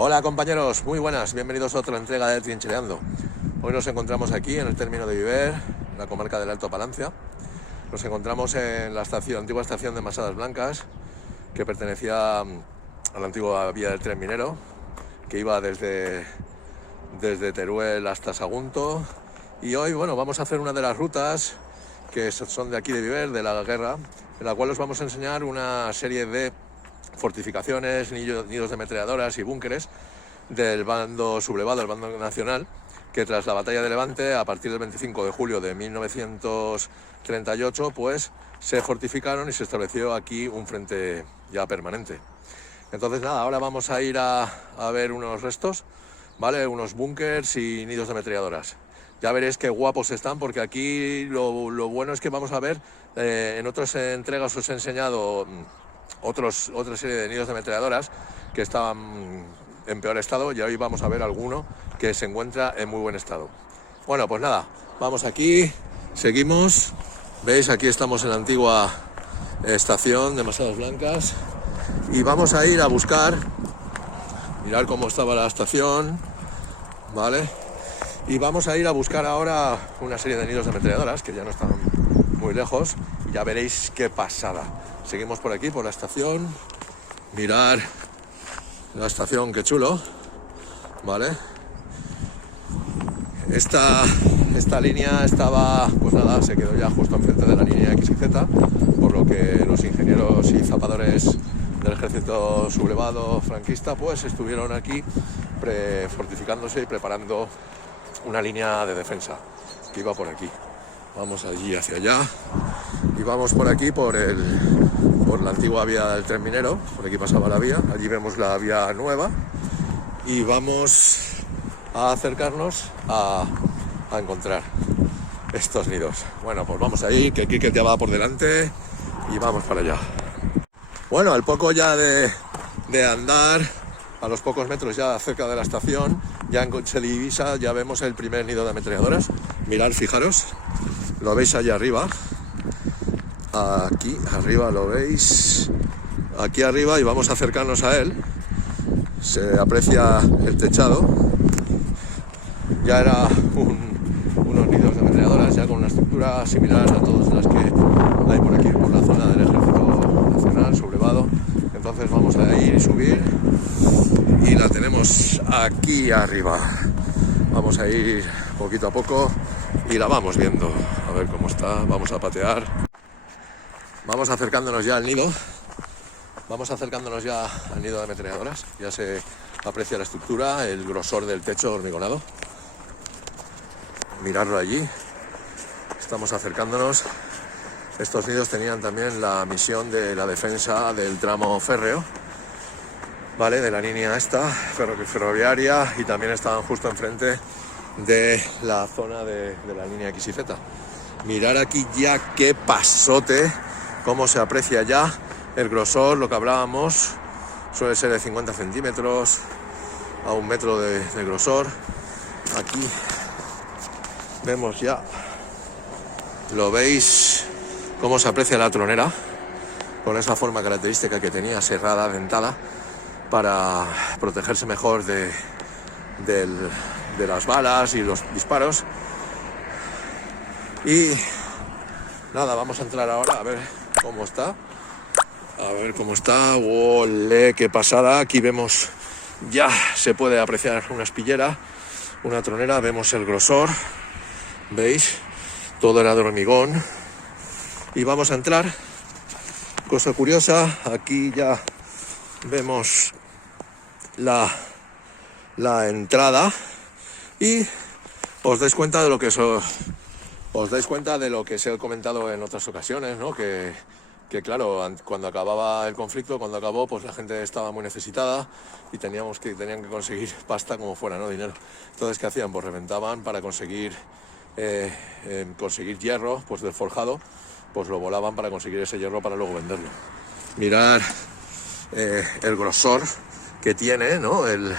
Hola compañeros, muy buenas, bienvenidos a otra entrega de Trinchereando. Hoy nos encontramos aquí en el término de Viver, en la comarca del Alto Palancia. Nos encontramos en la antigua estación de Masadas Blancas, que pertenecía a la antigua vía del tren minero, que iba desde Teruel hasta Sagunto. Y hoy, bueno, vamos a hacer una de las rutas que son de aquí de Viver, de la guerra, en la cual os vamos a enseñar una serie de fortificaciones, nidos de ametralladoras y búnkeres del bando sublevado, el bando nacional, que tras la batalla de Levante, a partir del 25 de julio de 1938, pues se fortificaron y se estableció aquí un frente ya permanente. Entonces nada, ahora vamos a ir a ver unos restos, ¿vale? Unos búnkers y nidos de ametralladoras. Ya veréis qué guapos están, porque aquí lo bueno es que vamos a ver, en otras entregas os he enseñado otra serie de nidos de ametralladoras que estaban en peor estado, y hoy vamos a ver alguno que se encuentra en muy buen estado. Bueno, pues nada, vamos aquí, seguimos. Veis, aquí estamos en la antigua estación de Masadas Blancas y vamos a ir a buscar, mirar cómo estaba la estación, ¿vale? Y vamos a ir a buscar ahora una serie de nidos de ametralladoras que ya no están muy lejos, y ya veréis qué pasada. Seguimos por aquí, por la estación. Mirar la estación, qué chulo, ¿vale? Esta línea estaba, pues nada, se quedó ya justo enfrente de la línea X y Z, por lo que los ingenieros y zapadores del ejército sublevado franquista pues estuvieron aquí fortificándose y preparando una línea de defensa que iba por aquí. Vamos allí hacia allá y vamos por aquí por la antigua vía del tren minero. Por aquí pasaba la vía, allí vemos la vía nueva y vamos a acercarnos a encontrar estos nidos. Bueno, pues vamos ahí, que Quique ya va por delante y vamos para allá. Bueno, al poco ya de andar, a los pocos metros ya cerca de la estación, ya se divisa, ya vemos el primer nido de ametralladoras. Mirad, fijaros, lo veis allá arriba. Aquí arriba lo veis, aquí arriba, y vamos a acercarnos a él. Se aprecia el techado. Ya era unos nidos de ametralladoras ya con una estructura similar a todas las que hay por aquí, por la zona del ejército nacional sublevado. Entonces vamos a ir y subir, y la tenemos aquí arriba. Vamos a ir poquito a poco y la vamos viendo, a ver cómo está. Vamos a patear. Vamos acercándonos ya al nido. Vamos acercándonos ya al nido de ametralladoras. Ya se aprecia la estructura, el grosor del techo hormigonado. Miradlo allí. Estamos acercándonos. Estos nidos tenían también la misión de la defensa del tramo férreo, ¿vale? De la línea esta ferroviaria, y también estaban justo enfrente de la zona de la línea X y Z. Mirar aquí ya qué pasote, cómo se aprecia ya el grosor, lo que hablábamos, suele ser de 50 centímetros a 1 metro de grosor. Aquí vemos ya, lo veis, cómo se aprecia la tronera, con esa forma característica que tenía, serrada, dentada, para protegerse mejor de las balas y los disparos. Y nada, vamos a entrar ahora a ver cómo está. A ver cómo está. ¡Olé! ¡Qué pasada! Aquí vemos, ya se puede apreciar una espillera, una tronera, vemos el grosor, ¿veis? Todo era de hormigón. Y vamos a entrar. Cosa curiosa, aquí ya vemos la entrada, y os dais cuenta de lo que os he comentado en otras ocasiones, ¿no? Que claro, cuando acababa el conflicto, cuando acabó, pues la gente estaba muy necesitada y tenían que conseguir pasta como fuera, ¿no? Dinero. Entonces, ¿qué hacían? Pues reventaban para conseguir hierro, pues del forjado, pues lo volaban para conseguir ese hierro para luego venderlo. Mirad el grosor que tiene, ¿no? El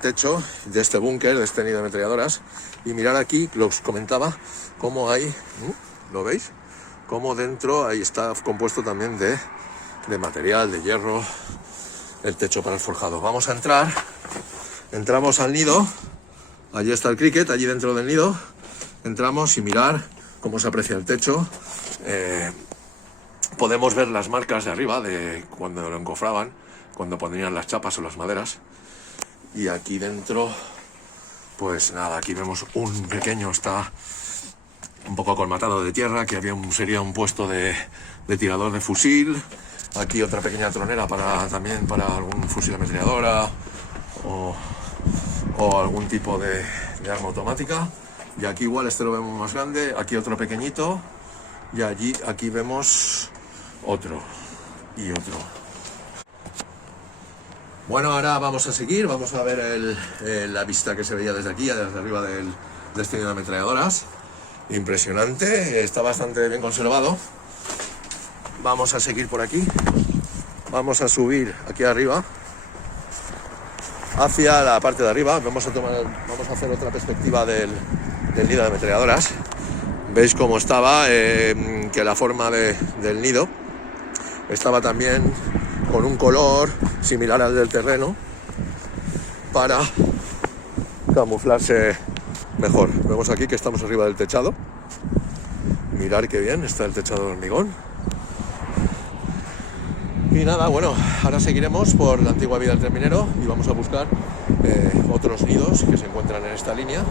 techo de este búnker, de este nido de ametralladoras. Y mirad aquí, os comentaba cómo hay, ¿lo veis? Cómo dentro ahí está compuesto también de material, de hierro, el techo para el forjado. Vamos a entrar, entramos al nido, allí está el cricket, allí dentro del nido, entramos y mirar cómo se aprecia el techo. Podemos ver las marcas de arriba de cuando lo encofraban, cuando ponían las chapas o las maderas. Y aquí dentro, pues nada, aquí vemos un pequeño, está un poco acolmatado de tierra, que sería un puesto de tirador de fusil. Aquí otra pequeña tronera también para algún fusil ametralladora o algún tipo de arma automática. Y aquí igual este lo vemos más grande, aquí otro pequeñito y aquí vemos otro y otro. Bueno, ahora vamos a seguir, vamos a ver la vista que se veía desde aquí, desde arriba del nido de ametralladoras. Impresionante, está bastante bien conservado. Vamos a seguir por aquí, vamos a subir aquí arriba hacia la parte de arriba. Vamos a hacer otra perspectiva del nido de ametralladoras. Veis cómo estaba, que la forma del nido estaba también con un color similar al del terreno para camuflarse mejor. Vemos aquí que estamos arriba del techado. Mirad qué bien está el techado de hormigón. Y nada, bueno, ahora seguiremos por la antigua vía del tren minero y vamos a buscar otros nidos que se encuentran en esta línea,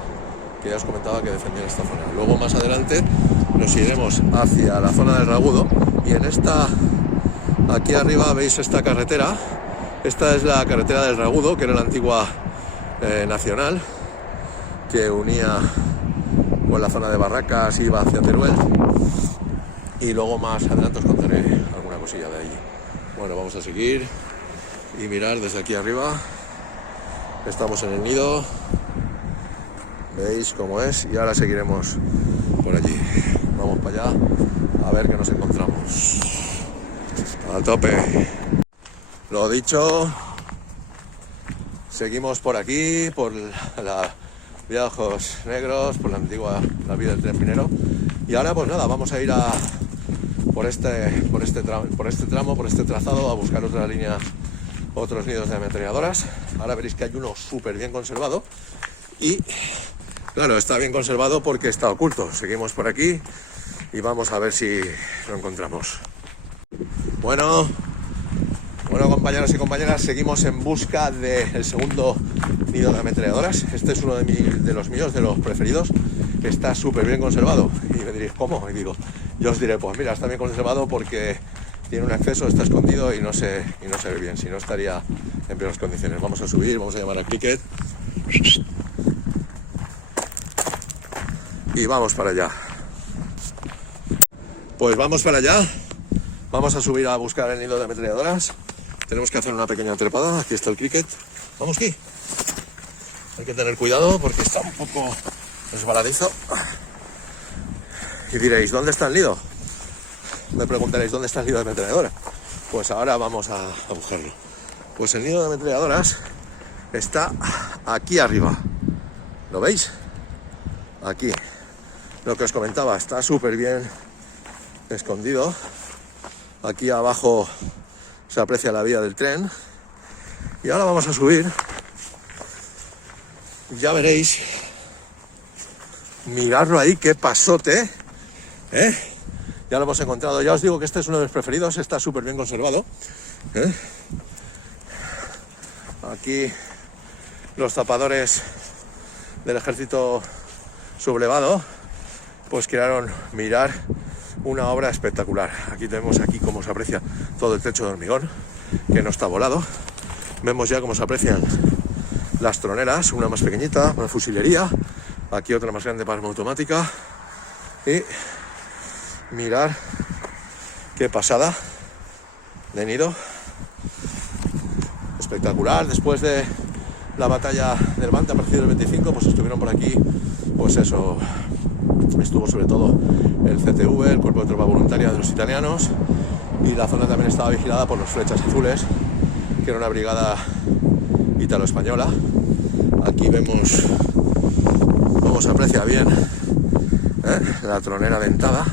que ya os comentaba que defendían esta zona. Luego más adelante nos iremos hacia la zona del Ragudo y en aquí arriba veis esta carretera. Esta es la carretera del Ragudo, que era la antigua nacional, que unía con la zona de Barracas, iba hacia Teruel, y luego más adelante os contaré alguna cosilla de allí. Bueno, vamos a seguir y mirar desde aquí arriba. Estamos en el nido, veis cómo es, y ahora seguiremos por allí. Vamos para allá a ver qué nos encontramos. A tope. Lo dicho, seguimos por aquí, por la vía de Ojos Negros, por la vía del tren minero. Y ahora pues nada, vamos a ir por este trazado a buscar otra línea, otros nidos de ametralladoras. Ahora veréis que hay uno súper bien conservado y claro, está bien conservado porque está oculto. Seguimos por aquí y vamos a ver si lo encontramos. Bueno, compañeros y compañeras, seguimos en busca del segundo nido de ametralladoras. Este es uno de los míos, de los preferidos. Está súper bien conservado. Y me diréis, ¿cómo? Y digo, yo os diré, pues mira, está bien conservado porque tiene un acceso, está escondido y no se ve bien, si no estaría en peores condiciones. Vamos a subir, vamos a llamar al cricket y vamos para allá. Pues vamos para allá, vamos a subir a buscar el nido de ametralladoras. Tenemos que hacer una pequeña trepada. Aquí está el cricket. Vamos aquí. Hay que tener cuidado porque está un poco resbaladizo. Y diréis, ¿dónde está el nido? Me preguntaréis, ¿dónde está el nido de ametralladora? Pues ahora vamos a buscarlo. Pues el nido de ametralladoras está aquí arriba. ¿Lo veis? Aquí. Lo que os comentaba, está súper bien escondido. Aquí abajo se aprecia la vía del tren. Y ahora vamos a subir. Ya veréis. Miradlo ahí, qué pasote. Ya lo hemos encontrado. Ya os digo que este es uno de mis preferidos. Está súper bien conservado. Aquí los tapadores del ejército sublevado pues crearon, mirar, una obra espectacular. Aquí tenemos cómo se aprecia todo el techo de hormigón, que no está volado. Vemos ya cómo se aprecian las troneras, una más pequeñita para fusilería, aquí otra más grande para arma automática. Y mirar qué pasada de nido, espectacular. Después de la batalla del Levante a partir del 25, pues estuvieron por aquí, pues eso, estuvo sobre todo el CTV, el Cuerpo de Tropa Voluntaria de los italianos, y la zona también estaba vigilada por los Flechas Azules, que era una brigada italo-española. Aquí vemos cómo se aprecia bien la tronera dentada.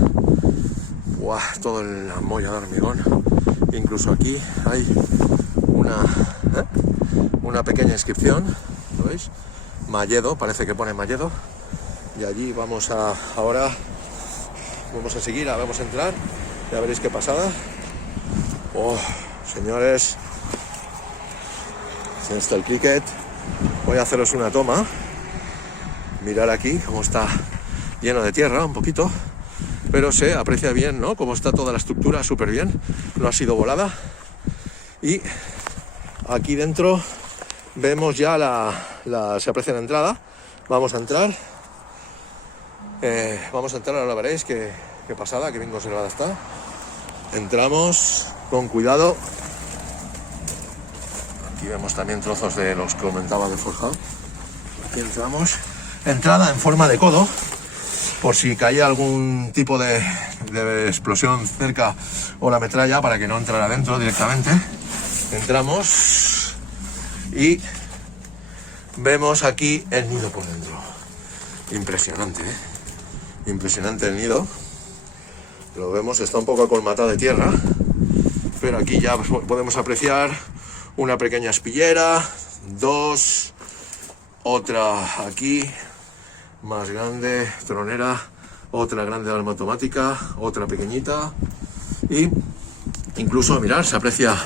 ¡Guau! Todo la molla de hormigón. Incluso aquí hay una Una pequeña inscripción, ¿lo veis? Malledo, parece que pone Malledo. Y allí vamos a seguir, vamos a entrar. Ya veréis qué pasada. Oh, señores, aquí está el cricket. Voy a haceros una toma. Mirar aquí cómo está lleno de tierra, un poquito, pero se aprecia bien, ¿no? Cómo está toda la estructura, súper bien, no ha sido volada. Y aquí dentro vemos ya se aprecia la entrada. Vamos a entrar, ahora veréis qué pasada, qué bien conservada está. Entramos con cuidado. Aquí vemos también trozos de los que comentaba de forjado. Aquí entramos. Entrada en forma de codo, por si caía algún tipo de explosión cerca o la metralla, para que no entrara dentro directamente. Entramos y vemos aquí el nido por dentro. Impresionante, ¿eh? Impresionante el nido. Lo vemos, está un poco acolmatado de tierra, pero aquí ya podemos apreciar una pequeña espillera, dos, otra aquí, más grande, tronera, otra grande de arma automática, otra pequeñita, y incluso, mirad, se aprecia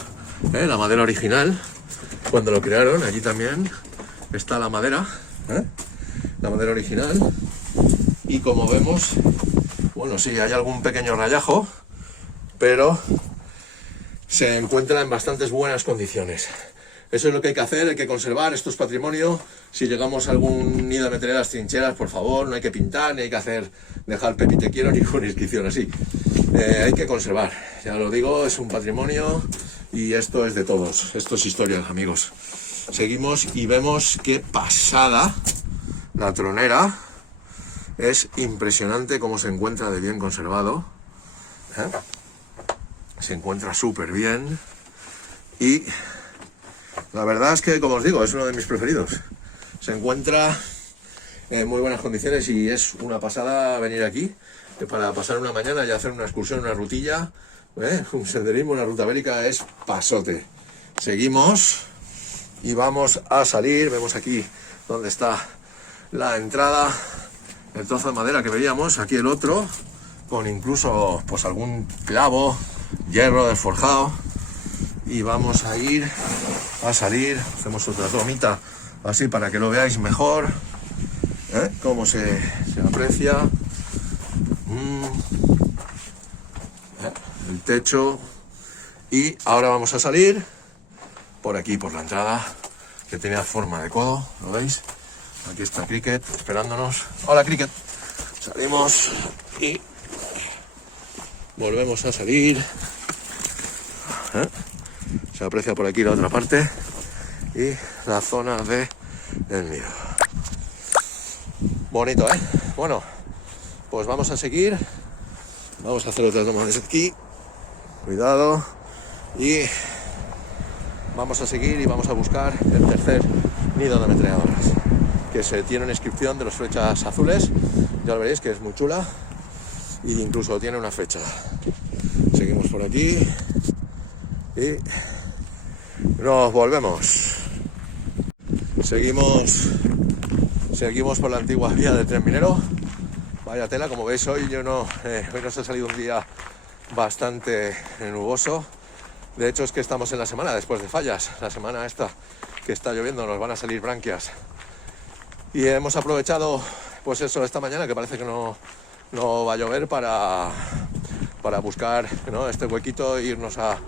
la madera original cuando lo crearon. Allí también está la madera, la madera original, y como vemos, bueno, sí, hay algún pequeño rayajo, pero se encuentra en bastantes buenas condiciones. Eso es lo que hay que hacer, hay que conservar, esto es patrimonio. Si llegamos a algún nido de metralleras, trincheras, por favor, no hay que pintar, ni hay que dejar Pepi te quiero, ni con inscripción así. Hay que conservar, ya lo digo, es un patrimonio y esto es de todos, esto es historia, amigos. Seguimos y vemos qué pasada la tronera, es impresionante cómo se encuentra de bien conservado, se encuentra súper bien y la verdad es que, como os digo, es uno de mis preferidos. Se encuentra en muy buenas condiciones y es una pasada venir aquí para pasar una mañana y hacer una excursión, una rutilla, un senderismo, una ruta bélica, es pasote. Seguimos y vamos a salir. Vemos aquí donde está la entrada, el trozo de madera que veíamos, aquí el otro, con incluso pues algún clavo, hierro desforjado. Y vamos a ir a salir, hacemos otra tomita así para que lo veáis mejor, cómo se aprecia el techo. Y ahora vamos a salir por aquí, por la entrada, que tenía forma de codo, ¿lo veis? Aquí está Cricket esperándonos. Hola, Cricket. Salimos y volvemos a salir. Se aprecia por aquí la otra parte y la zona del nido. Bonito, ¿eh? Bueno, pues vamos a seguir. Vamos a hacer otra toma desde aquí. Cuidado. Y vamos a seguir y vamos a buscar el tercer nido de ametralladoras, que tiene una inscripción de los flechas azules. Ya lo veréis que es muy chula. Y incluso tiene una fecha. Seguimos por aquí. Y nos volvemos. Seguimos por la antigua vía del tren minero. Vaya tela, como veis hoy hoy nos ha salido un día bastante nuboso. De hecho es que estamos en la semana después de fallas. La semana esta que está lloviendo nos van a salir branquias. Y hemos aprovechado pues eso esta mañana, que parece que no va a llover, para buscar, ¿no?, este huequito e irnos a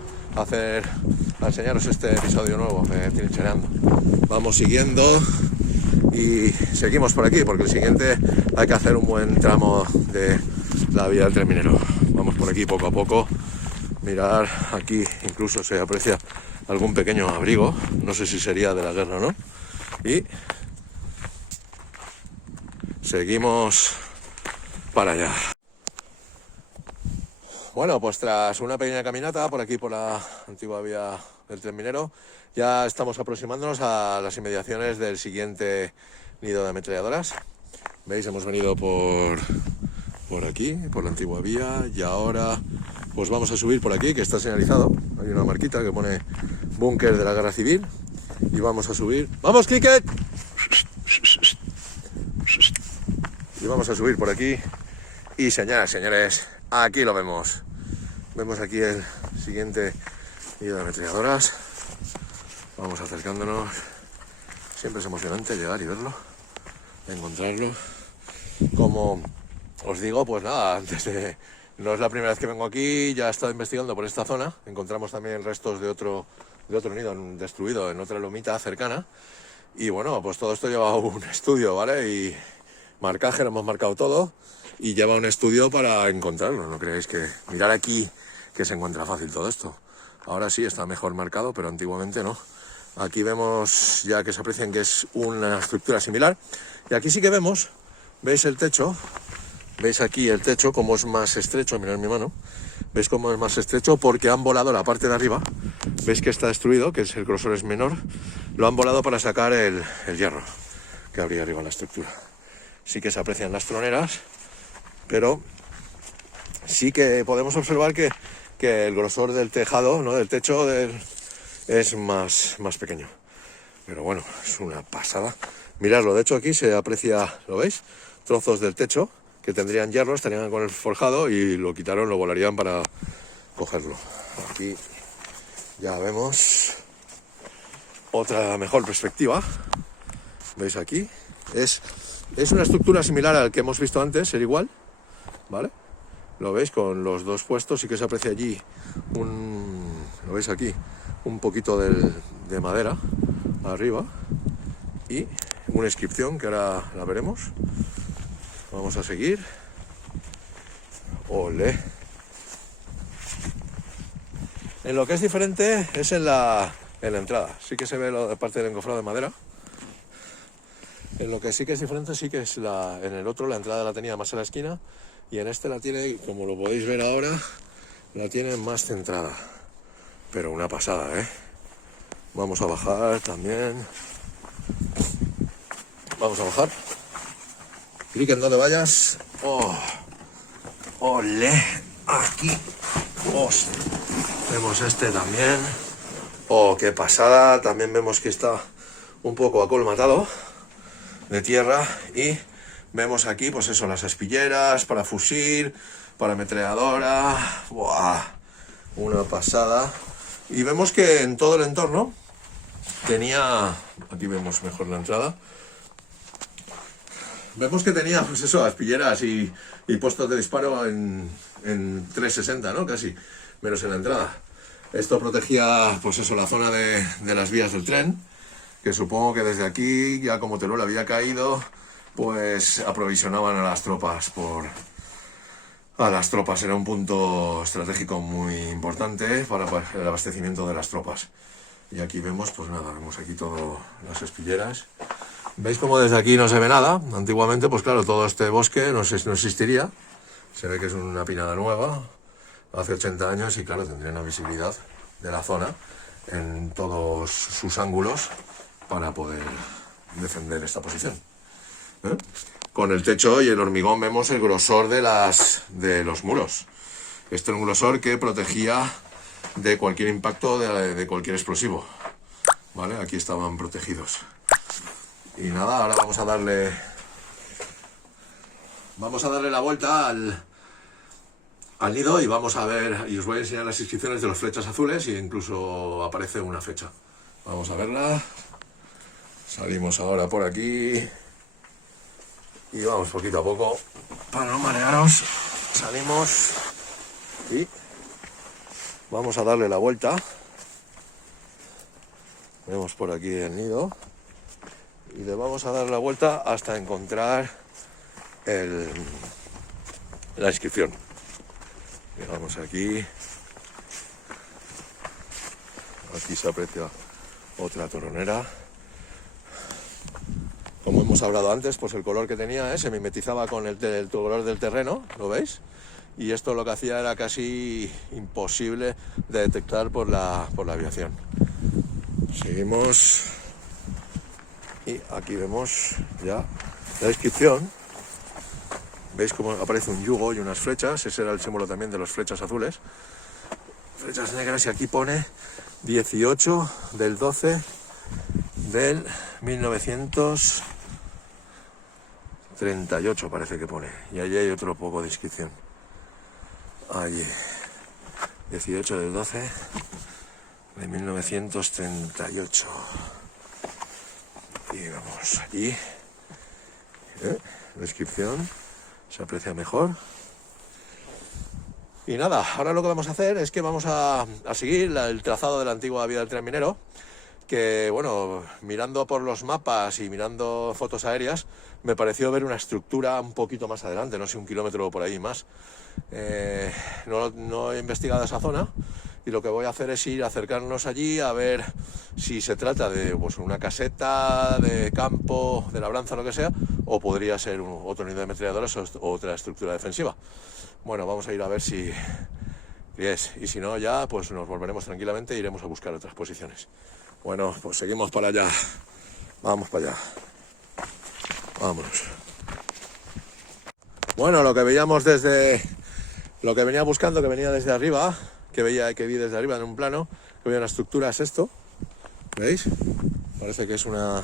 enseñaros este episodio nuevo de Trinchereando. Vamos siguiendo y seguimos por aquí, porque el siguiente hay que hacer un buen tramo de la vía del tren minero. Vamos por aquí poco a poco. Mirar, aquí incluso se aprecia algún pequeño abrigo, no sé si sería de la guerra o no. Y seguimos para allá. Bueno, pues tras una pequeña caminata por aquí, por la antigua vía del tren minero, ya estamos aproximándonos a las inmediaciones del siguiente nido de ametralladoras. ¿Veis? Hemos venido por aquí, por la antigua vía, y ahora pues vamos a subir por aquí, que está señalizado. Hay una marquita que pone búnker de la guerra civil, y vamos a subir. ¡Vamos, Cricket! Y vamos a subir por aquí. Y señoras, señores, aquí lo vemos. Vemos aquí el siguiente nido de ametralladoras. Vamos acercándonos. Siempre es emocionante llegar y verlo, encontrarlo. Como os digo, pues nada, no es la primera vez que vengo aquí, ya he estado investigando por esta zona. Encontramos también restos de otro nido destruido en otra lomita cercana. Y bueno, pues todo esto lleva un estudio, ¿vale? Y marcaje, lo hemos marcado todo. Y lleva un estudio para encontrarlo. No creáis que mirar aquí que se encuentra fácil todo esto. Ahora sí está mejor marcado, pero antiguamente no. Aquí vemos ya que se aprecian que es una estructura similar. Y aquí sí que vemos, ¿veis el techo? ¿Veis aquí el techo como es más estrecho? Mirad mi mano. ¿Veis cómo es más estrecho? Porque han volado la parte de arriba. ¿Veis que está destruido? Que el grosor es menor. Lo han volado para sacar el hierro que habría arriba en la estructura. Sí que se aprecian las troneras, pero sí que podemos observar que el grosor del tejado, ¿no? Del techo es más pequeño. Pero bueno, es una pasada. Miradlo, de hecho aquí se aprecia, ¿lo veis? Trozos del techo que tendrían hierro, estarían con el forjado y lo quitaron, lo volarían para cogerlo. Aquí ya vemos otra mejor perspectiva. ¿Veis aquí? Es una estructura similar al que hemos visto antes, ser igual, ¿vale? Lo veis con los dos puestos, sí que se aprecia allí lo veis aquí, un poquito de madera arriba y una inscripción que ahora la veremos. Vamos a seguir. ¡Olé! En lo que es diferente es en la entrada. Sí que se ve la parte del encofrado de madera. En lo que sí que es diferente sí que es en el otro la entrada la tenía más a la esquina y en este la tiene, como lo podéis ver ahora, la tiene más centrada. Pero una pasada, ¿eh? Vamos a bajar también. Vamos a bajar. Cricket, ¿dónde vayas? ¡Oh! ¡Olé! Aquí. ¡Oh! Vemos este también. ¡Oh, qué pasada! También vemos que está un poco acolmatado de tierra y vemos aquí, pues eso, las espilleras para fusil, para ametralladora. ¡Buah! Una pasada. Y vemos que en todo el entorno tenía, aquí vemos mejor la entrada, vemos que tenía, pues eso, aspilleras y puestos de disparo en 360, ¿no? Casi, menos en la entrada. Esto protegía, pues eso, la zona de las vías del tren, que supongo que desde aquí, ya como Teruel había caído, pues aprovisionaban a las tropas era un punto estratégico muy importante para el abastecimiento de las tropas. Y aquí vemos, pues nada, vemos aquí todas las espilleras. ¿Veis cómo desde aquí no se ve nada? Antiguamente, pues claro, todo este bosque no existiría. Se ve que es una pinada nueva, hace 80 años, y claro, tendría una visibilidad de la zona en todos sus ángulos para poder defender esta posición. ¿Eh? Con el techo y el hormigón vemos el grosor de los muros. Este es un grosor que protegía de cualquier impacto, de cualquier explosivo. ¿Vale? Aquí estaban protegidos. Y nada, ahora vamos a darle la vuelta al nido y vamos a ver, y os voy a enseñar las inscripciones de las flechas azules y incluso aparece una fecha. Vamos a verla. Salimos ahora por aquí. Y vamos poquito a poco, para no marearos, salimos y vamos a darle la vuelta. Vemos por aquí el nido y le vamos a dar la vuelta hasta encontrar la inscripción. Llegamos aquí se aprecia otra toronera. Como hemos hablado antes, pues el color que tenía se mimetizaba con el color del terreno, ¿lo veis? Y esto lo que hacía era casi imposible de detectar por la aviación. Seguimos y aquí vemos ya la inscripción. ¿Veis cómo aparece un yugo y unas flechas? Ese era el símbolo también de las flechas azules. Flechas negras, y aquí pone 18 del 12 del 1938 parece que pone, y allí hay otro poco de inscripción. Allí, 18 del 12 de 1938. Y vamos allí, la inscripción se aprecia mejor. Y nada, ahora lo que vamos a hacer es que vamos a seguir el trazado de la antigua vía del tren minero, que bueno, mirando por los mapas y mirando fotos aéreas, me pareció ver una estructura un poquito más adelante, no sé, 1 kilómetro por ahí más. No he investigado esa zona y lo que voy a hacer es ir a acercarnos allí a ver si se trata de pues, una caseta de campo, de labranza, lo que sea, o podría ser otro nido de ametralladoras o otra estructura defensiva. Bueno, vamos a ir a ver si es, y si no ya pues nos volveremos tranquilamente e iremos a buscar otras posiciones. Bueno, pues seguimos para allá. Vamos para allá. Vámonos. Bueno, lo que veíamos desde... Lo que venía buscando, que venía desde arriba, que vi desde arriba en un plano, que veía una estructura, es esto. ¿Veis? Parece que es una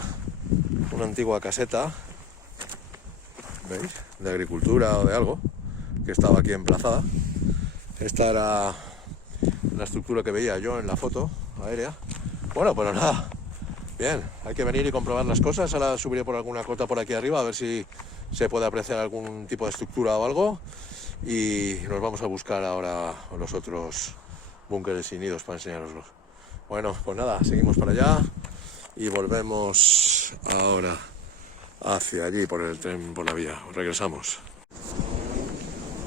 antigua caseta. ¿Veis? De agricultura o de algo, que estaba aquí emplazada. Esta era la estructura que veía yo en la foto aérea. Bueno, pues nada, bien, hay que venir y comprobar las cosas. Ahora subiré por alguna cota por aquí arriba a ver si se puede apreciar algún tipo de estructura o algo, y nos vamos a buscar ahora los otros búnkeres y nidos para enseñaroslos. Bueno, pues nada, seguimos para allá y volvemos ahora hacia allí por el tren, por la vía. Regresamos.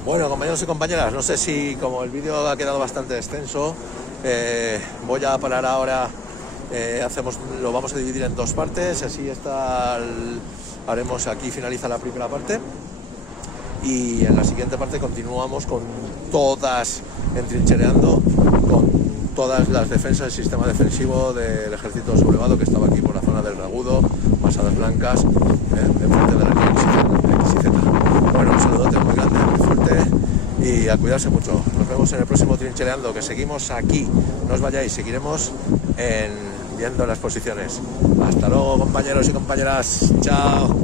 Bueno, compañeros y compañeras, no sé si como el vídeo ha quedado bastante extenso, voy a parar ahora. Lo vamos a dividir en 2 partes, así haremos, aquí finaliza la primera parte y en la siguiente parte continuamos con todas, entrinchereando con todas las defensas del sistema defensivo del ejército sublevado que estaba aquí por la zona del Ragudo, Masadas Blancas, de parte de la XZ. Bueno, un saludote muy grande, muy fuerte y a cuidarse mucho. Nos vemos en el próximo trinchereando, que seguimos aquí, no os vayáis, seguiremos viendo las posiciones. Hasta luego, compañeros y compañeras, chao.